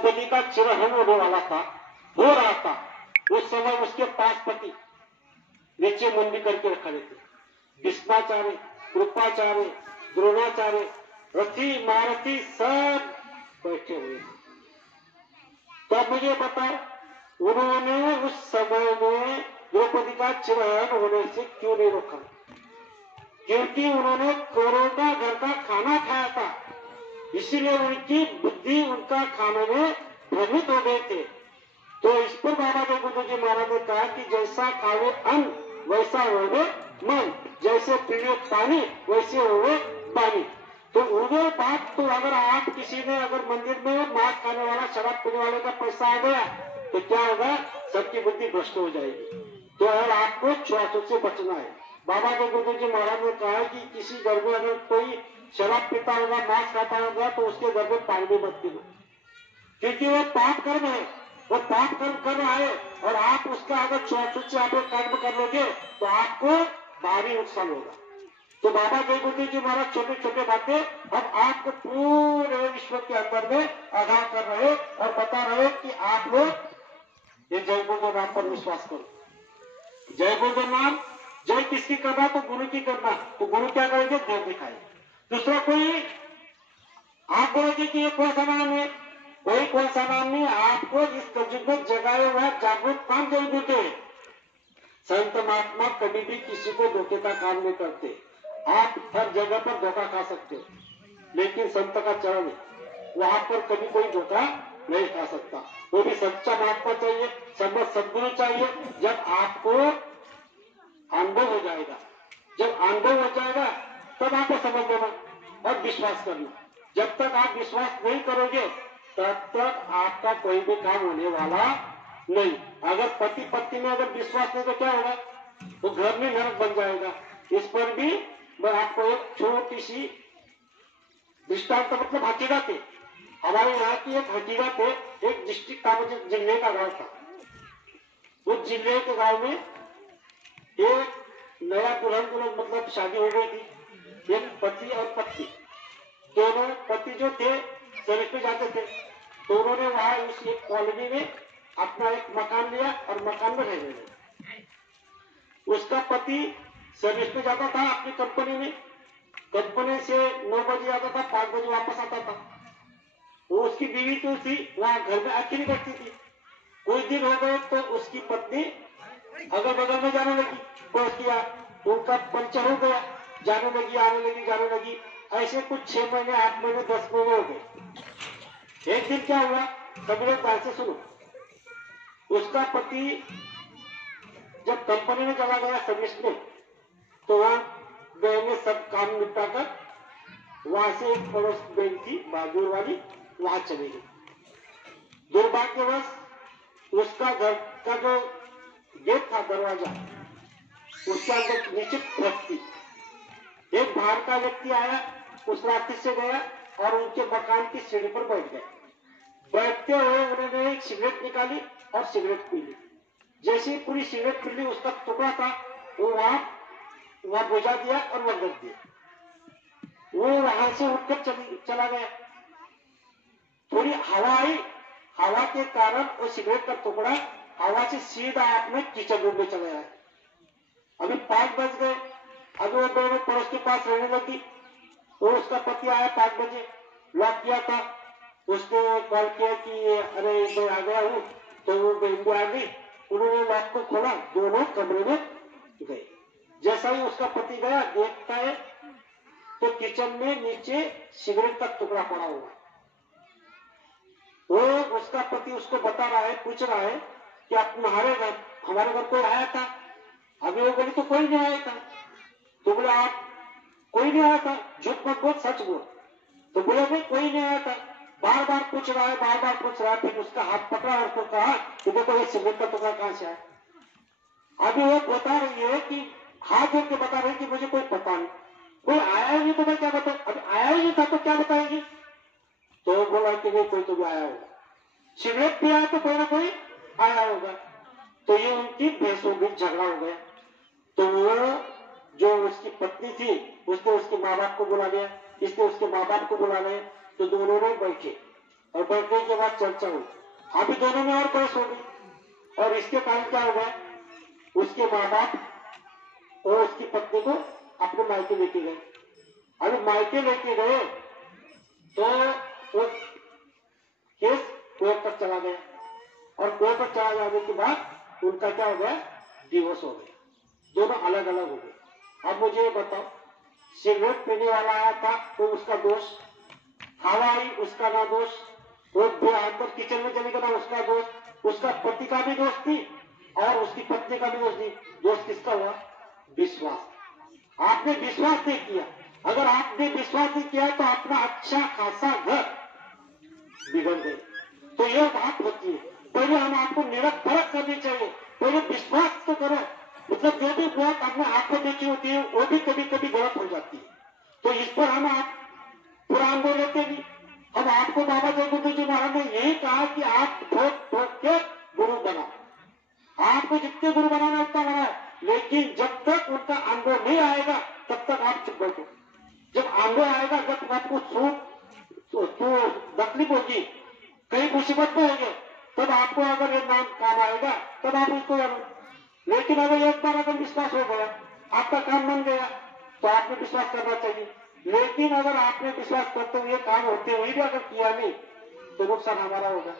द्रौपदी का चिरहरण होने वाला था, हो रहा था, उस समय उसके 5 पति नीचे मुंडी करके रखा थे। भीष्माचार्य, कृपाचार्य, द्रोणाचार्य, रथी महारथी सब बैठे हुए थे। तब मुझे बताओ उन्होंने उस समय में द्रौपदी का चिरहरण होने से क्यों नहीं रोका? क्योंकि उन्होंने करोड़ों घर का खाना खाया था, इसीलिए उनकी बुद्धि उनका खाने में भ्रमित हो गए थे। तो इस पर बाबा जगबंधु जी महाराज ने कहा कि जैसा खावे अन्न वैसा होवे मन, जैसे पीवे पानी वैसे होवे पानी। तो उन्हें बात, तो अगर आप किसी ने अगर मंदिर में मांस खाने वाला, शराब पीने वाले का पैसा आ गया तो क्या होगा? सबकी बुद्धि भ्रष्ट हो जाएगी। तो अगर आपको छुआछूत से बचना है, बाबा जगबंधु जी महाराज ने कहा कि किसी घर में अगर कोई शराब पीता होगा, मांस खाता होगा, तो उसके घर में पानी मत पीलो, क्योंकि वो पाप कर्म है, वो पाप कर्म कर रहा है। और आप उसका अगर छुआछूत से आप कर्म कर लोगे तो आपको भारी नुकसान होगा। तो बाबा जगबंधु जी महाराज छोटे छोटे बातें अब आपको पूरे विश्व के अंदर में आगाह कर रहे और बता रहे कि आप लोग ये जय बोल नाम पर विश्वास करो। जय बोल नाम, जय किसकी करना? तो गुरु की करना। तो गुरु क्या करेंगे? देव दिखाए। दूसरा कोई आप बोलोगे कि ये कौन सा नाम है? कोई कौन सा नाम नहीं। आपको इस कलयुग में जगाए हुआ जागरूक काम जय बोलते। संत महात्मा कभी भी किसी को धोखे का काम नहीं करते। आप हर जगह पर धोखा खा सकते हो, लेकिन संत का चरण है, वहां पर कभी कोई धोखा नहीं खा सकता। वो भी सच्चा महात्मा चाहिए, सदगुरु चाहिए। जब आपको अनुभव हो जाएगा, जब अनुभव हो जाएगा तब आपको समझ लेना और विश्वास करना। जब तक आप विश्वास नहीं करोगे तब तक आपका कोई भी काम होने वाला नहीं। अगर पति पत्नी में अगर विश्वास नहीं तो क्या होगा? वो घर में नरक बन जाएगा। इस पर भी मैं आपको एक छोटी सी दृष्टांत, मतलब हकीकत है, हमारे यहाँ की एक हकीकत है। एक डिस्ट्रिक्ट था, मुझे जिले का गांव था। उस जिले के गांव में एक नया दुल्हन मतलब शादी हो गई थी। एक पति और पत्नी, दोनों पति जो थे सर्विस पे जाते थे, तो उन्होंने वहां उस एक कॉलोनी में अपना एक मकान लिया और मकान में रहने लगे। उसका पति सर्विस पे जाता था अपनी कंपनी में, कंपनी से 9 बजे आता था, 5 बजे वापस आता था। वो उसकी बीवी तो थी, वहां घर में अकेली बैठती थी। कुछ दिन हो गए तो उसकी पत्नी अगल बगल में जाने लगी, पहुंच किया, उनका पंचर हो गया, जाने लगी, आने लगी, जाने लगी। ऐसे कुछ 6 महीने, 8 महीने, 10 महीने हो गए। एक दिन क्या हुआ, सभी लोग ध्यान से सुनो। उसका पति जब कंपनी में चला गया सर्विस में, तो वहां बहन ने सब काम निपटा कर वहां से एक पड़ोस बहन थी बहादुर वाली, वहां चली गई। दुर्भाग्यवश उसका घर का जो गेट था, दरवाजा, उसके अंदर नीचे ट्रक थी। एक बाहर का व्यक्ति आया, उस रास्ते से गया और उनके मकान की सीढ़ी पर बैठ गया। बैठते हुए उन्होंने एक सिगरेट निकाली और सिगरेट पी ली। जैसे ही पूरी सिगरेट पी ली, उसका टुकड़ा था वो वहां बुझा दिया और वह रख दिया। वो वहां से उठकर चला गया। थोड़ी हवा आई, हवा के कारण वो सिगरेट का टुकड़ा हवा से सीधा अपने किचन रूम में चला गया। अभी 5 बज गए, अभी वो दोनों पड़ोस के पास रहने लगी। वो उसका पति आया 5 बजे, लॉक किया था। उसने कॉल किया कि अरे मैं आ गया हूँ, तो वो बहन आ गई। उन्होंने लॉक को खोला, दोनों कमरे में गए। जैसा ही उसका पति गया, देखता है तो किचन में नीचे सिगरेट का टुकड़ा पड़ा हुआ है। वो उसका पति उसको बता रहा है, पूछ रहा है कि आप हमारे घर कोई आया था? अभी वो बोली तो कोई नहीं आया था। तो बोले आप कोई नहीं आया था, झूठ मत बोल, सच बोल। तो बोले नहीं कोई नहीं आया था। बार बार पूछ रहा है, बार बार पूछ रहा है। फिर उसका हाथ पकड़ा और उसको कहा कि देखो ये सिगरेट का टुकड़ा कहां से आया। अभी वो बता रही है कि हाथ जोड़ के बता रही है कि मुझे कोई पता नहीं, कोई आया ही नहीं तो मैं क्या बताऊं। अभी आया ही नहीं था तो क्या बताएगी? तो बोला कि नहीं कोई तो भी आया होगा, सिगरेट पिया है तो कोई ना कोई आया होगा। तो ये उनकी बहस हो गई, झगड़ा हो गया। तो वो जो उसकी पत्नी थी, उसने उसके माँ बाप को बुला लिया, इसने उसके माँ बाप को बुला लिया। तो दोनों लोग बैठे, और बैठने के बाद चर्चा हुई, अभी दोनों में और बहस हो गई। और इसके कारण क्या हुआ, उसके माँ बाप और उसकी पत्नी को अपने मायके लेके गए। अभी मायके लेके गए तो वो केस कोर्ट तक चला गया, और कोर्ट तक चला जाने के बाद उनका क्या हो गया, डिवोर्स हो गया, दोनों अलग अलग हो गए। अब मुझे ये बताओ, सिगरेट पीने वाला आया था तो उसका दोष, हवा आई उसका ना दोष, वो अंदर किचन में चले गया उसका दोष, उसका पति का भी दोष थी और उसकी पत्नी का भी दोष थी। दोष किसका हुआ, विश्वास। आपने विश्वास नहीं किया। अगर आपने विश्वास नहीं किया तो अपना अच्छा खासा घर बिगड़ गए। तो ये बात होती है, पहले हम आपको निरंतर करनी चाहिए, पहले विश्वास तो करो। मतलब जो भी बात आपने आंखों देखी होती है वो भी कभी कभी गलत हो जाती है। तो इस पर हम आप पूरा अनुभव लेते भी। अब आपको बाबा जगबंधु जी महाराज ने यही कहा कि आप ठोक ठोक के गुरु बनाओ, आपको जितने गुरु बनाना उतना बनाओ, लेकिन जब तक उनका अनुभव नहीं आएगा तब तक आप चुप बैठो। जब अनुभव आएगा, जब आपको तकलीफ होगी, कहीं मुसीबत में होंगे, तब आपको अगर ये नाम काम आएगा तब आप उसको, लेकिन अगर एक बार अगर विश्वास हो गया, आपका काम बन गया, तो आपने विश्वास करना चाहिए। लेकिन अगर आपने विश्वास करते हुए काम होते हुए भी अगर किया नहीं तो नुकसान हमारा होगा।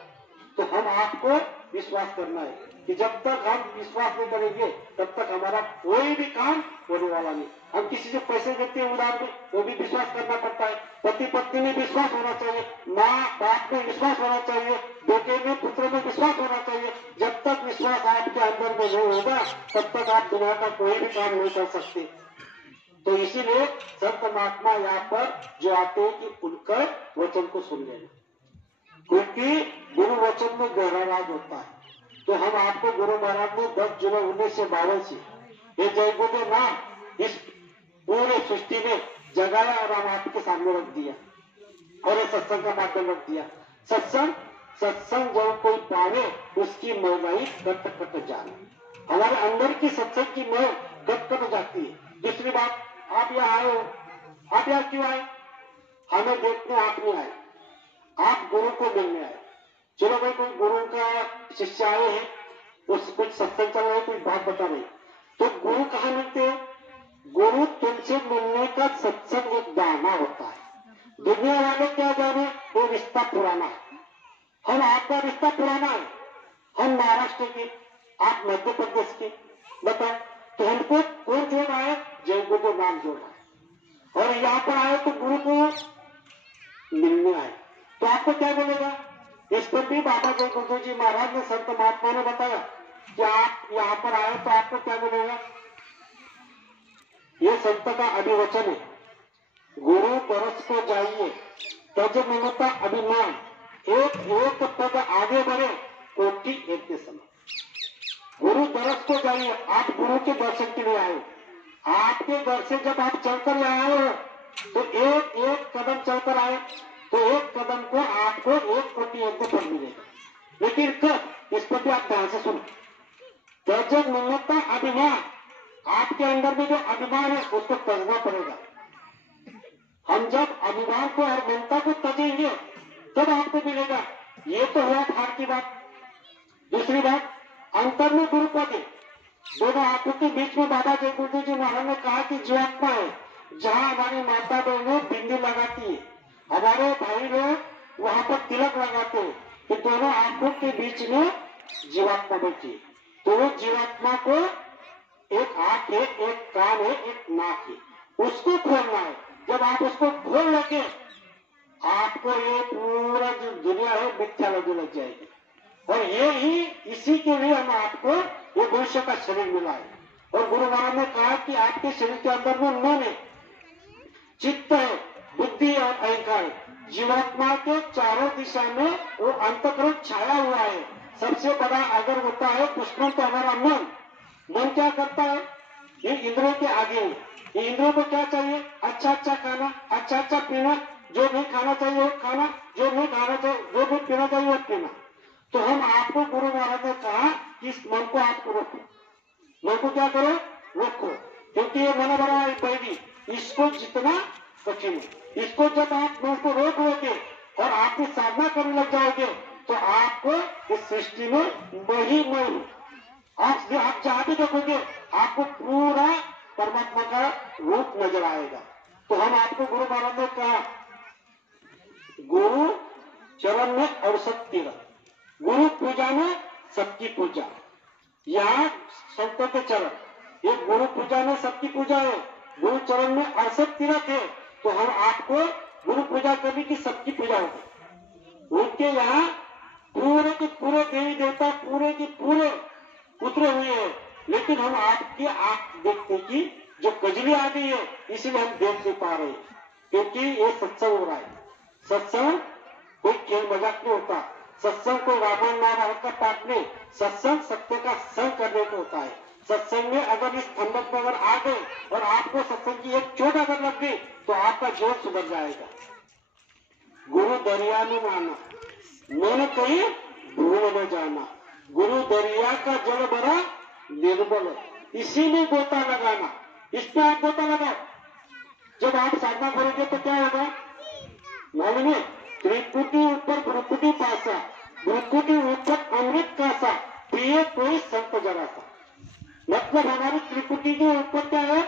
तो हम आपको विश्वास करना है कि जब तक हम विश्वास नहीं करेंगे तब तक हमारा कोई भी काम होने वाला नहीं। हम किसी से पैसे देते हैं उधार में, वो भी विश्वास करना पड़ता है। पति पत्नी में विश्वास होना चाहिए, माँ बाप में विश्वास होना चाहिए, बेटे में पुत्र में विश्वास होना चाहिए। जब तक विश्वास आपके अंदर में नहीं होगा तब तक आप दुनिया का कोई भी काम नहीं कर सकते। तो इसीलिए संत महात्मा यहाँ पर जो आते हैं कि उनका वचन को सुन लेना, क्योंकि गुरु वचन में गहरा राज होता है। तो हम आपको गुरु महाराज ने 10 जुलाई 1952 से ये जय गुरु नाम इस पूरे सृष्टि में जगाया और हम आपके सामने रख दिया और ये सत्संग का माध्यम रख दिया। सत्संग जब कोई पावे उसकी महिलाई कट कट जाए। हमारे अंदर की सत्संग की मह कट कट जाती है। दूसरी बात, आप यहाँ आए हो, आप यहाँ क्यों आए, हमें देखने आप नहीं आए, आप गुरु को मिलने आए। चलो भाई, कोई गुरु का शिष्य आए हैं, उस कुछ सत्संग चल रहा है, कोई बात बता रही, तो गुरु कहाँ मिलते हैं, गुरु तुमसे मिलने का सत्संग एक दाना होता है। दुनिया वाले क्या जाने, वो रिश्ता पुराना है। हम आपका रिश्ता पुराना है, हम महाराष्ट्र के, आप मध्य प्रदेश के, बताओ तो हमको कौन जोड़ा है, जय गुरु नाम जोड़ा है। और यहाँ पर आए तो गुरु को मिलने आए, तो आपको क्या बोलेगा। इस पर भी बाबा जय गुरु जी महाराज ने, संत महात्मा ने बताया कि आप यहाँ पर आए तो आपको क्या मिलेगा। ये संत का अभिवचन है, गुरु बरस को जाइए तज ममता अभिमान, एक एक पद आगे बढ़े कोटि एक के समान। गुरु दरस को जाइए, आप गुरु के दर्शन के लिए आए, आपके घर से जब आप चलकर आए हो तो एक एक कदम चलकर आए तो एक कदम को आपको 1 कोटि यज्ञ फल मिलेगा। लेकिन कब, इस पर भी आप ध्यान से सुनो। तज ममता अभिमान, आपके अंदर में जो अभिमान है उसको तजना पड़ेगा। हम जब अभिमान को और ममता को तजेंगे तब आपको मिलेगा। ये तो हुआ फाड़ की बात। दूसरी बात, अंतर में गुरु पद है, दोनों आंखों के बीच में बाबा जय गुरु जी महाराज ने कहा कि जीवात्मा है। जहां हमारी माता बहनें बिंदी लगाती है, हमारे भाई लोग वहां पर तिलक लगाते हैं, तो दोनों आंखों के बीच में जीवात्मा बैठी है। तो वो जीवात्मा को एक आंख है, एक कान है, एक नाक है, उसको खोलना है। जब आप उसको खोल लोगे आपको ये पूरा जो दुनिया है मिथ्या लग जाएगी। और ये ही, इसी के लिए हम आपको ये भविष्य का शरीर मिला है। और गुरु महाराज ने कहा कि आपके शरीर के अंदर में मन है, चित्त है, बुद्धि और अहंकार है। जीवात्मा के चारों दिशा में वो अंतःकरण छाया हुआ है। सबसे बड़ा अगर होता है दुश्मन तो हमारा मन। मन क्या करता है, ये इंद्रियों के आगे है। ये इंद्रियों को क्या चाहिए, अच्छा अच्छा खाना, अच्छा अच्छा पीना, जो नहीं खाना चाहिए वो खाना, जो नहीं खाना चाहिए, जो नहीं पीना चाहिए वो पीना। तो हम आपको गुरु महाराज ने कहा कि इस मन को आपको रोको, मन को क्या करो, रोको, क्योंकि ये मन बड़ा बैरी, इसको जितना कठिन है। इसको जब आप मन को रोक लोगे और आप इस साधना करने लग जाओगे तो आपको इस सृष्टि में मैं ही मैं हूं। आप जहां भी देखोगे आपको पूरा परमात्मा का रूप नजर आएगा। तो हम आपको गुरु महाराज ने कहा गुरु चरण में और तीरथ, गुरु पूजा में सबकी पूजा। यहाँ संतों के चरण, ये गुरु पूजा में सबकी पूजा है, गुरु चरण में 68 तीरथ है। तो हम आपको गुरु पूजा करने की सबकी पूजा होगी। उनके यहाँ पूरे के पूरे देवी देवता पूरे के पूरे उतरे हुए हैं, लेकिन हम आपकी आंख देखने की जो कजली आ गई है इसीलिए हम देख नहीं पा रहे, क्योंकि ये सत्संग हो रहा है। सत्संग कोई खेल मजाक नहीं होता, सत्संग कोई रामायण महाभारत का पाठ नहीं, सत्संग सत्य का संग करने को होता है। सत्संग में अगर इस खंडक में अगर आ गए और आपको सत्संग की एक चोट अगर लग गई तो आपका जीवन सुधर जाएगा। गुरु दरिया में माना, मन कहीं भूल न जाना। गुरु दरिया का जल बड़ा निर्मल है, इसी में गोता लगाना। इसमें आप गोता लगाओ। जब आप साधना करोगे तो क्या होगा मालूम है? त्रिकुटी ऊपर भ्रुकुटी पासा, भ्रुकुटी ऊपर अमृत कासा, पिए कोई संत जरा सा। मतलब हमारी त्रिकुटी के ऊपर क्या है?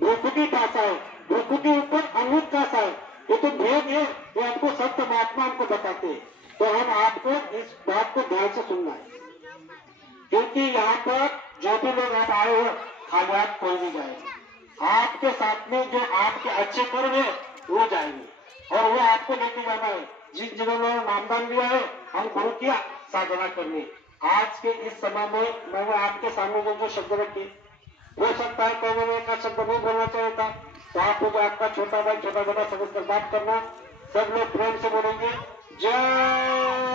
भ्रुकुटी पासा है, भ्रुकुटी ऊपर अमृत कासा है। ये तो भेद है, ये आपको संत महात्मा हमको बताते हैं। तो हम आपको इस बात को ध्यान से सुनना है, क्योंकि यहाँ पर जो भी लोग आप आए हो खाली हाथ कोई नहीं जाएगा। आपके साथ में जो आपके अच्छे कर्म है वो जाएंगे और वो आपको लेके जाना है। जिन जिन्होंने नामदान लिया है हम गुरु की साधना करनी। आज के इस समय में मैंने आपके सामने जो शब्द रखे, हो सकता है कोई मैंने एक शब्द नहीं बोलना चाहिए था, तो आप मुझे आपका छोटा भाई छोटा बेटा समझकर बात करना। सब लोग प्रेम से बोलेंगे जय